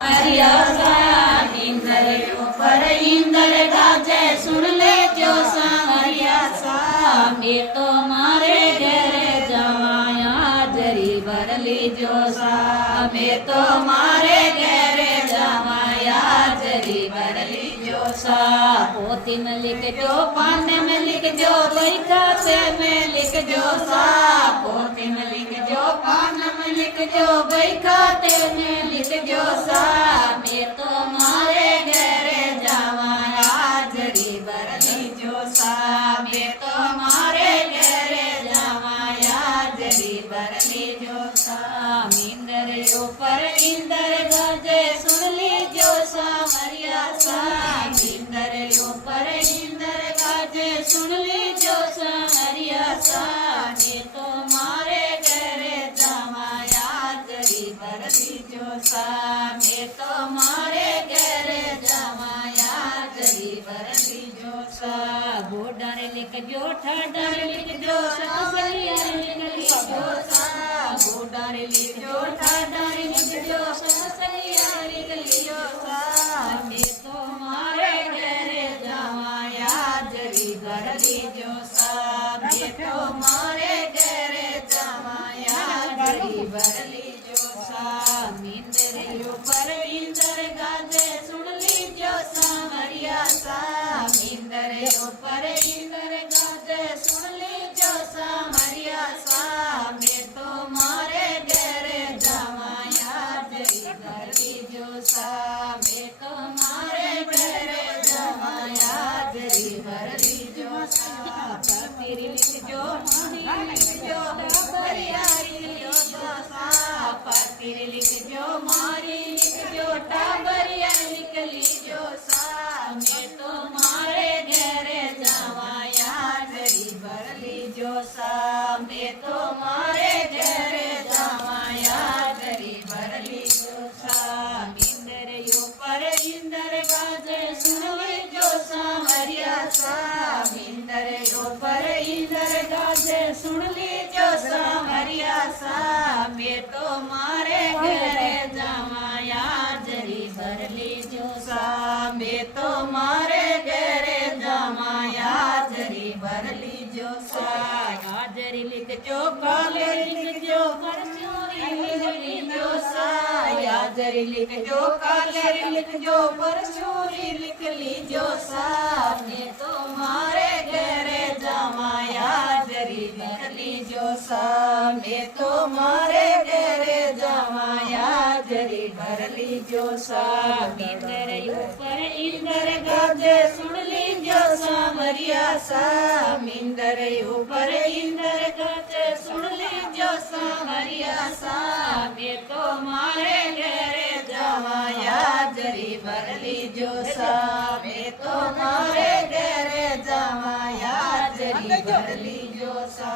हरिया सा इंदर ऊपर इंदर गाजे सुन ले जो सांवरिया सा मैं तो मारे घरे जमाया जरी भरली जो सा मैं तो मारे घरे जमाया जरी भरली जो सा पोती में लिख जो पाने में लिख जो बैठा से में लिख जो सा पोती में लिख जो पाने में लिख जो बैठा ते में लिख जो सा मैं तो मारे घरे जमाया जरी भरली जो सा मैं तो मारे घरे जमाया जरी भरली जो सा इंदर ऊपर इंदर गाजे सुन ली जो सांवरिया सा इंदर ऊपर इंदर गाजे सुन ली जो सांवरिया सा मैं तो मारे घरे जमाया जरी भरली जो सा मैं तो मारे घरे जमाया जरी भरली जो सा गोडारे लिख जो ठाडारे लिख जो सांवरिया लिख जो सा गोडारे लिख जो ठाडारे लिख जो सांवरिया लिख जो सा मैं तो मारे घरे जमाया जरी भरली जो सा मैं तो मारे घरे जमाया जरी भरली जो सा इंदर ऊपर इंदर गाजे सुन ली जो सांवरिया सा इंदर ऊपर इंदर गाजे सुन ली जो सांवरिया सा मैं तो मारे घरे जमाया जरी भरली जो सा मैं तो मारे घरे जमाया जरी भरली जो सा तेरी लिख जो लिख जो हरियारी जो सा तेरी लिख जो मारी लिख जो टाबरिया लिख ली जो सा मैं तो मारे घरे जमाया जरी भरली जो सा मैं तो मारे घरे जमाया जरी भरली जो सा इंदर ऊपर इंदर गाजे सुन ली जो सांवरिया सा इंदर ऊपर इंदर गाजे सुन ली जो सांवरिया सा मैं तो मारे घरे जमाया जरी भरली जो सा मैं तो मारे घरे जमाया जरी भरली जो सा हाजरी लिख जो काले लिख जो परचूरी लिख ली जो सा हाजरी लिख जो काले लिख जो परचूरी लिख ली जो सा मैं तो मारे घरे जमाया जरी भरली जो सा मैं तो मारे घरे जमाया जरी भरली जो सा इंदर ऊपर इंदर गाजे सुन ली जो सांवरिया सा इंदर ऊपर इंदर गाजे सुन ली जो सांवरिया सा मैं तो मारे घरे जमाया जरी भरली जो सा मैं तो मारे घरे जमाया जरी भरली जो सा